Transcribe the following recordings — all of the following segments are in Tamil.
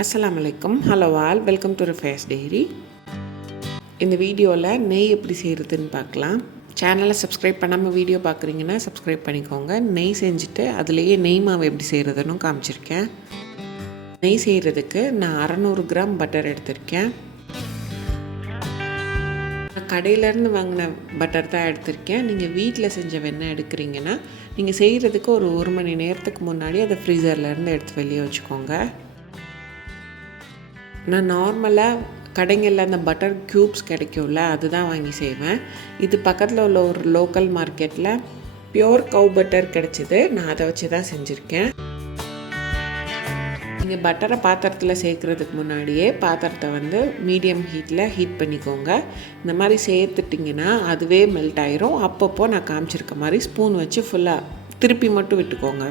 அஸ்ஸலாமு அலைக்கும். Hello all, welcome to Rifai's diary. இந்த வீடியோவில் நெய் எப்படி செய்கிறதுன்னு பார்க்கலாம். சேனலை சப்ஸ்கிரைப் பண்ணாமல் வீடியோ பார்க்குறீங்கன்னா சப்ஸ்கிரைப் பண்ணிக்கோங்க. நெய் செஞ்சுட்டு அதுலேயே நெய் மாவு எப்படி செய்கிறதுன்னு காமிச்சிருக்கேன். நெய் செய்கிறதுக்கு நான் 600 கிராம் பட்டர் எடுத்திருக்கேன். நான் கடையிலேருந்து வாங்கின பட்டர் தான் எடுத்திருக்கேன். நீங்கள் வீட்டில் செஞ்ச வெண்ணெய் எடுக்கிறீங்கன்னா நீங்கள் செய்கிறதுக்கு ஒரு 1 மணி நேரத்துக்கு முன்னாடி அதை ஃப்ரீசர்லேருந்து எடுத்து வெளியே வச்சுக்கோங்க. நான் நார்மலாக கடைங்களில் அந்த பட்டர் க்யூப்ஸ் கிடைக்கும்ல, அதுதான் வாங்கி செய்வேன். இது பக்கத்தில் உள்ள ஒரு லோக்கல் மார்க்கெட்டில் பியோர் கவ் பட்டர் கிடச்சிது. நான் அதை வச்சு தான் செஞ்சுருக்கேன். நீங்கள் பட்டரை பாத்திரத்தில் சேர்க்குறதுக்கு முன்னாடியே பாத்திரத்தை மீடியம் ஹீட்டில் ஹீட் பண்ணிக்கோங்க. இந்த மாதிரி சேர்த்துட்டிங்கன்னா அதுவே மெல்ட் ஆயிரும். அப்பப்போ நான் காமிச்சிருக்க மாதிரி ஸ்பூன் வச்சு ஃபுல்லாக திருப்பி மட்டும் விட்டுக்கோங்க.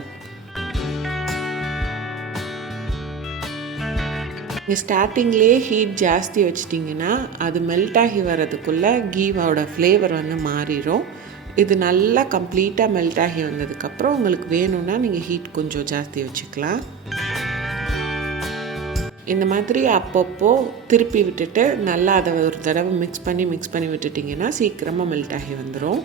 நீங்கள் ஸ்டார்டிங்லேயே ஹீட் ஜாஸ்தி வச்சிட்டிங்கன்னா அது மெல்ட் ஆகி வர்றதுக்குள்ளே கீவோட ஃப்ளேவர் மாறிடும். இது நல்லா கம்ப்ளீட்டாக மெல்ட் ஆகி வந்ததுக்கப்புறம் உங்களுக்கு வேணும்னா நீங்கள் ஹீட் கொஞ்சம் ஜாஸ்தி வச்சுக்கலாம். இந்த மாதிரி அப்பப்போ திருப்பி விட்டுட்டு நல்லா அதை ஒரு தடவை மிக்ஸ் பண்ணி விட்டுட்டிங்கன்னா சீக்கிரமாக மெல்ட் ஆகி வந்துடும்.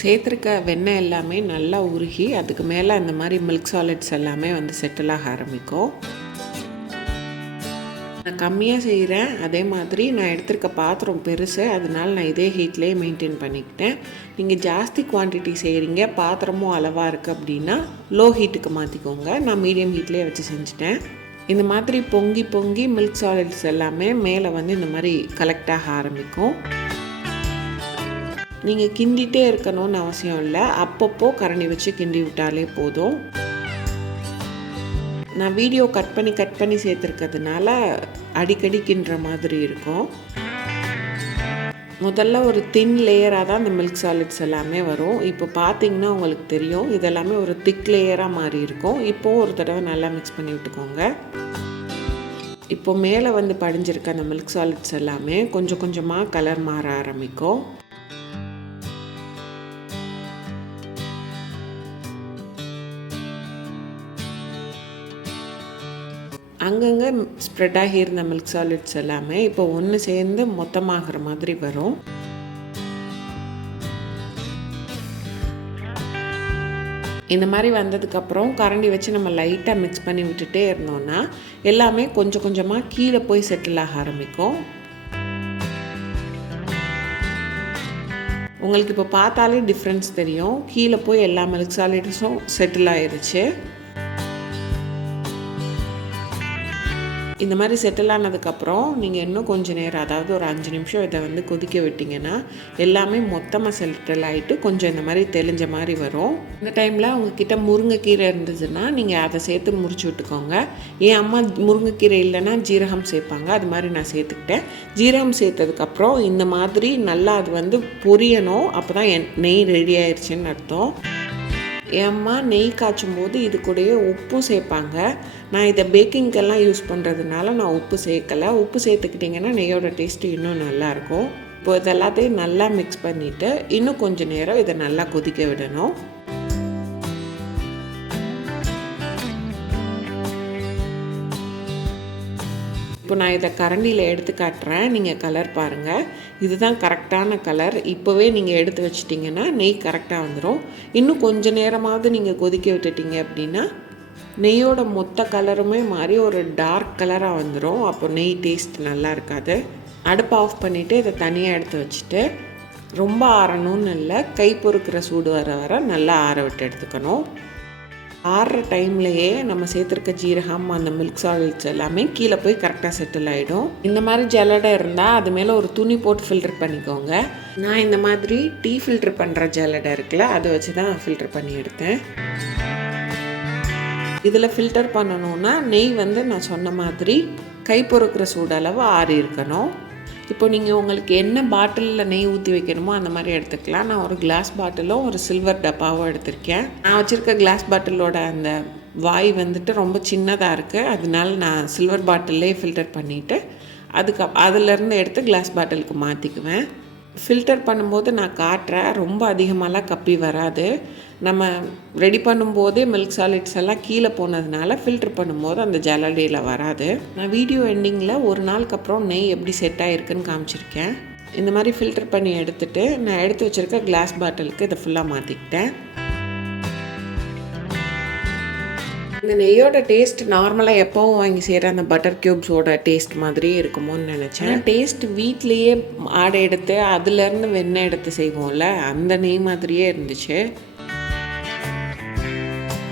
சேர்த்துருக்க வெண்ணெய் எல்லாமே நல்லா உருகி அதுக்கு மேலே அந்த மாதிரி மில்க் சாலிட்ஸ் எல்லாமே செட்டில் ஆக ஆரம்பிக்கும். நான் கம்மியாக செய்கிறேன். அதே மாதிரி நான் எடுத்திருக்க பாத்திரம் பெருசு, அதனால் நான் இதே ஹீட்லேயே மெயின்டைன் பண்ணிக்கிட்டேன். நீங்கள் ஜாஸ்தி குவான்டிட்டி செய்கிறீங்க, பாத்திரமும் அளவாக இருக்குது அப்படின்னா லோ ஹீட்டுக்கு மாற்றிக்கோங்க. நான் மீடியம் ஹீட்லேயே வச்சு செஞ்சுட்டேன். இந்த மாதிரி பொங்கி மில்க் சாலிட்ஸ் எல்லாமே மேலே இந்த மாதிரி கலெக்ட் ஆக ஆரம்பிக்கும். நீங்கள் கிண்டிகிட்டே இருக்கணும்னு அவசியம் இல்லை. அப்பப்போ கரண்டி வச்சு கிண்டி விட்டாலே போதும். நான் வீடியோ கட் பண்ணி சேர்த்துருக்கிறதுனால அடிக்கடி கிண்டுற மாதிரி இருக்கும். முதல்ல ஒரு தின் லேயராக தான் இந்த மில்க் சாலிட்ஸ் எல்லாமே வரும். இப்போ பார்த்தீங்கன்னா உங்களுக்கு தெரியும், இதெல்லாமே ஒரு திக் லேயராக மாறி இருக்கும். இப்போது ஒரு தடவை நல்லா மிக்ஸ் பண்ணி விட்டுக்கோங்க. இப்போ மேலே படிஞ்சிருக்க அந்த மில்க் சாலிட்ஸ் எல்லாமே கொஞ்சம் கொஞ்சமாக கலர் மாற ஆரம்பிக்கும். அங்கங்கே ஸ்ப்ரெட் ஆகியிருந்த மில்க் சாலிட்ஸ் எல்லாமே இப்போ ஒன்று சேர்ந்து மொத்தமாகிற மாதிரி வரும். இந்த மாதிரி வந்ததுக்கப்புறம் கரண்டி வச்சு நம்ம லைட்டாக மிக்ஸ் பண்ணி விட்டுட்டே இருந்தோம்னா எல்லாமே கொஞ்சம் கொஞ்சமாக கீழே போய் செட்டில் ஆக ஆரம்பிக்கும். உங்களுக்கு இப்போ பார்த்தாலே டிஃப்ரென்ஸ் தெரியும். கீழே போய் எல்லா மில்க் சாலிட்ஸும் செட்டில் ஆயிடுச்சு. இந்த மாதிரி செட்டில் ஆனதுக்கப்புறம் நீங்கள் இன்னும் கொஞ்சம் நேரம், அதாவது ஒரு 5 நிமிஷம் இதை கொதிக்க விட்டிங்கன்னா எல்லாமே மொத்தமாக செட்டில் ஆகிட்டு கொஞ்சம் இந்த மாதிரி தெளிஞ்ச மாதிரி வரும். இந்த டைமில் உங்ககிட்ட முருங்கைக்கீரை இருந்ததுன்னா நீங்கள் அதை சேர்த்து முறிச்சு விட்டுக்கோங்க. என் அம்மா முருங்கைக்கீரை இல்லைன்னா ஜீரகம் சேர்ப்பாங்க, அது மாதிரி நான் சேர்த்துக்கிட்டேன். ஜீரகம் சேர்த்ததுக்கப்புறம் இந்த மாதிரி நல்லா அது பொரியணும். அப்போ தான் நெய் ரெடி ஆயிடுச்சுன்னு அர்த்தம். என் அம்மா நெய் காய்ச்சும் போது இது கூடயே உப்பும் சேர்ப்பாங்க. நான் இதை பேக்கிங்கெல்லாம் யூஸ் பண்ணுறதுனால நான் உப்பு சேர்க்கலை. உப்பு சேர்த்துக்கிட்டிங்கன்னா நெய்யோட டேஸ்ட்டு இன்னும் நல்லாயிருக்கும். இப்போ இது எல்லாத்தையும் நல்லா மிக்ஸ் பண்ணிவிட்டு இன்னும் கொஞ்சம் நேரம் இதை நல்லா கொதிக்க விடணும். இப்போ நான் இதை கரண்டியில் எடுத்து காட்டுறேன். நீங்கள் கலர் பாருங்கள், இதுதான் கரெக்டான கலர். இப்போவே நீங்கள் எடுத்து வச்சிட்டிங்கன்னா நெய் கரெக்டாக வந்துடும். இன்னும் கொஞ்சம் நேரமாவது நீங்கள் கொதிக்க விட்டுட்டிங்க அப்படின்னா நெய்யோட மொத்த கலருமே மாறி ஒரு டார்க் கலராக வந்துடும். அப்போ நெய் டேஸ்ட் நல்லா இருக்காது. அடுப்பை ஆஃப் பண்ணிவிட்டு இதை தனியாக எடுத்து வச்சுட்டு ரொம்ப ஆறணும்னு இல்லை, கை பொறுக்கிற சூடு வர நல்லா ஆற விட்டு எடுத்துக்கணும். ஆறுற டைம்லையே நம்ம சேர்த்துருக்க ஜீரகம், அந்த மில்க் சாலிட்ஸ் எல்லாமே கீழே போய் கரெக்டாக செட்டில் ஆகிடும். இந்த மாதிரி ஜல்லடை இருந்தால் அது மேலே ஒரு துணி போட்டு ஃபில்டர் பண்ணிக்கோங்க. நான் இந்த மாதிரி டீ ஃபில்டர் பண்ணுற ஜல்லடை இருக்குல்ல, அதை வச்சு தான் ஃபில்டர் பண்ணி எடுத்தேன். இதில் ஃபில்டர் பண்ணணுன்னா நெய் நான் சொன்ன மாதிரி கை பொறுக்கிற சூடளவு ஆறி இருக்கணும். இப்போ நீங்கள் உங்களுக்கு என்ன பாட்டிலில் நெய் ஊற்றி வைக்கணுமோ அந்த மாதிரி எடுத்துக்கலாம். நான் ஒரு கிளாஸ் பாட்டிலும் ஒரு சில்வர் டப்பாவும் எடுத்திருக்கேன். நான் வச்சுருக்க கிளாஸ் பாட்டிலோட அந்த வாய் ரொம்ப சின்னதாக இருக்குது. அதனால நான் சில்வர் பாட்டிலே ஃபில்டர் பண்ணிவிட்டு அதிலேருந்து எடுத்து கிளாஸ் பாட்டிலுக்கு மாற்றிக்குவேன். ஃபில்டர் பண்ணும்போது நான் காட்டுறேன், ரொம்ப அதிகமாகலாம் கப்பி வராது. நம்ம ரெடி பண்ணும்போதே மில்க் சாலிட்ஸ் எல்லாம் கீழே போனதுனால ஃபில்டர் பண்ணும்போது அந்த ஜல்லடையில் வராது. நான் வீடியோ எண்டிங்கில் ஒரு நாளுக்கு அப்புறம் நெய் எப்படி செட் ஆகிருக்குன்னு காமிச்சிருக்கேன். இந்த மாதிரி ஃபில்டர் பண்ணி எடுத்துகிட்டு நான் எடுத்து வச்சுருக்க கிளாஸ் பாட்டிலுக்கு இதை ஃபுல்லாக மாற்றிக்கிட்டேன். இந்த நெய்யோட டேஸ்ட் நார்மலாக எப்போவும் வாங்கி செய்கிற அந்த பட்டர் க்யூப்ஸோட டேஸ்ட் மாதிரியே இருக்குமோன்னு நினச்சேன். டேஸ்ட் வீட்லேயே ஆடை எடுத்து அதுலேருந்து வெண்ணெய் எடுத்து செய்வோம்ல, அந்த நெய் மாதிரியே இருந்துச்சு.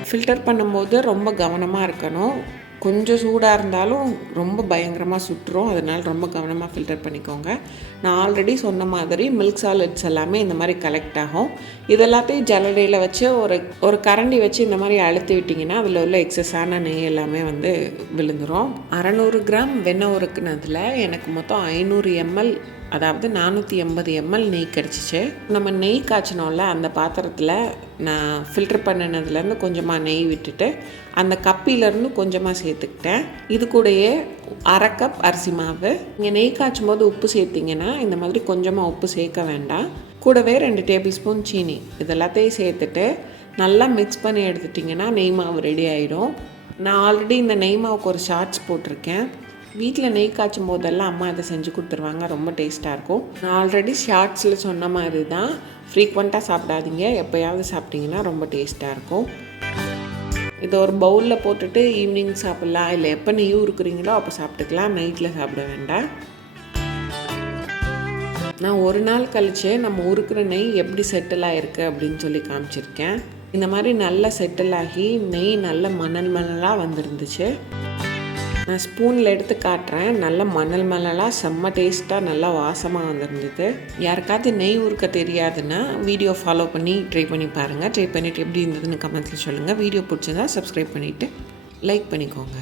ஃபில்டர் பண்ணும்போது ரொம்ப கவனமாக இருக்கணும். கொஞ்சம் சூடாக இருந்தாலும் ரொம்ப பயங்கரமாக சுட்டுரும். அதனால் ரொம்ப கவனமாக ஃபில்டர் பண்ணிக்கோங்க. நான் ஆல்ரெடி சொன்ன மாதிரி மில்க் சாலிட்ஸ் எல்லாமே இந்த மாதிரி கலெக்ட் ஆகும். இதெல்லாத்தையும் ஜல்லடையில் வச்சு ஒரு கரண்டி வச்சு இந்த மாதிரி அழுத்தி விட்டிங்கன்னா அதில் உள்ள எக்ஸஸான நெய் எல்லாமே விழுந்துடும். 600 கிராம் வெண்ணெய் உருக்குனதில் எனக்கு மொத்தம் 500 ml, அதாவது 480 ml நெய் கிடச்சிச்சு. நம்ம நெய் காய்ச்சினோம்ல, அந்த பாத்திரத்தில் நான் ஃபில்டர் பண்ணினதுலேருந்து கொஞ்சமாக நெய் விட்டுட்டு அந்த கப்பிலேருந்து கொஞ்சமாக சேர்த்துக்கிட்டேன். இது கூடயே 1/2 கப் அரிசி மாவு. நீங்கள் நெய் காய்ச்சும் போது உப்பு சேர்த்திங்கன்னா இந்த மாதிரி கொஞ்சமாக உப்பு சேர்க்க வேண்டாம். கூடவே 2 டேபிள் ஸ்பூன் சீனி. இதெல்லாத்தையும் சேர்த்துட்டு நல்லா மிக்ஸ் பண்ணி எடுத்துட்டிங்கன்னா நெய் மாவு ரெடி ஆகிடும். நான் ஆல்ரெடி இந்த நெய் மாவுக்கு ஒரு ஷார்ட்ஸ் போட்டிருக்கேன். வீட்டில் நெய் காய்ச்சும் போதெல்லாம் அம்மா இதை செஞ்சு கொடுத்துருவாங்க, ரொம்ப டேஸ்ட்டாக இருக்கும். நான் ஆல்ரெடி ஷார்ட்ஸில் சொன்ன மாதிரி தான், ஃப்ரீக்வெண்ட்டாக சாப்பிடாதீங்க, எப்போயாவது சாப்பிட்டிங்கன்னா ரொம்ப டேஸ்ட்டாக இருக்கும். இதை ஒரு பவுலில் போட்டுட்டு ஈவினிங் சாப்பிட்லாம், இல்லை எப்போ நெய் உருக்குறீங்களோ அப்போ சாப்பிட்டுக்கலாம், நைட்டில் சாப்பிட வேண்டாம். நான் ஒரு நாள் கழித்து நம்ம உருக்குற நெய் எப்படி செட்டில் ஆகிருக்கு அப்படின்னு சொல்லி காமிச்சிருக்கேன். இந்த மாதிரி நல்லா செட்டில் ஆகி நெய் நல்ல மணலாக வந்துருந்துச்சு. நான் ஸ்பூனில் எடுத்து காட்டுறேன். நல்லா மணலாக செம்ம டேஸ்ட்டாக நல்லா வாசமாக வந்துருந்தது. யாருக்காவது நெய் உருக்க தெரியாதுன்னா வீடியோ ஃபாலோ பண்ணி ட்ரை பண்ணி பாருங்கள். ட்ரை பண்ணிவிட்டு எப்படி இருந்ததுன்னு கமெண்ட்ஸில் சொல்லுங்கள். வீடியோ பிடிச்சிருந்தா சப்ஸ்கிரைப் பண்ணிவிட்டு லைக் பண்ணிக்கோங்க.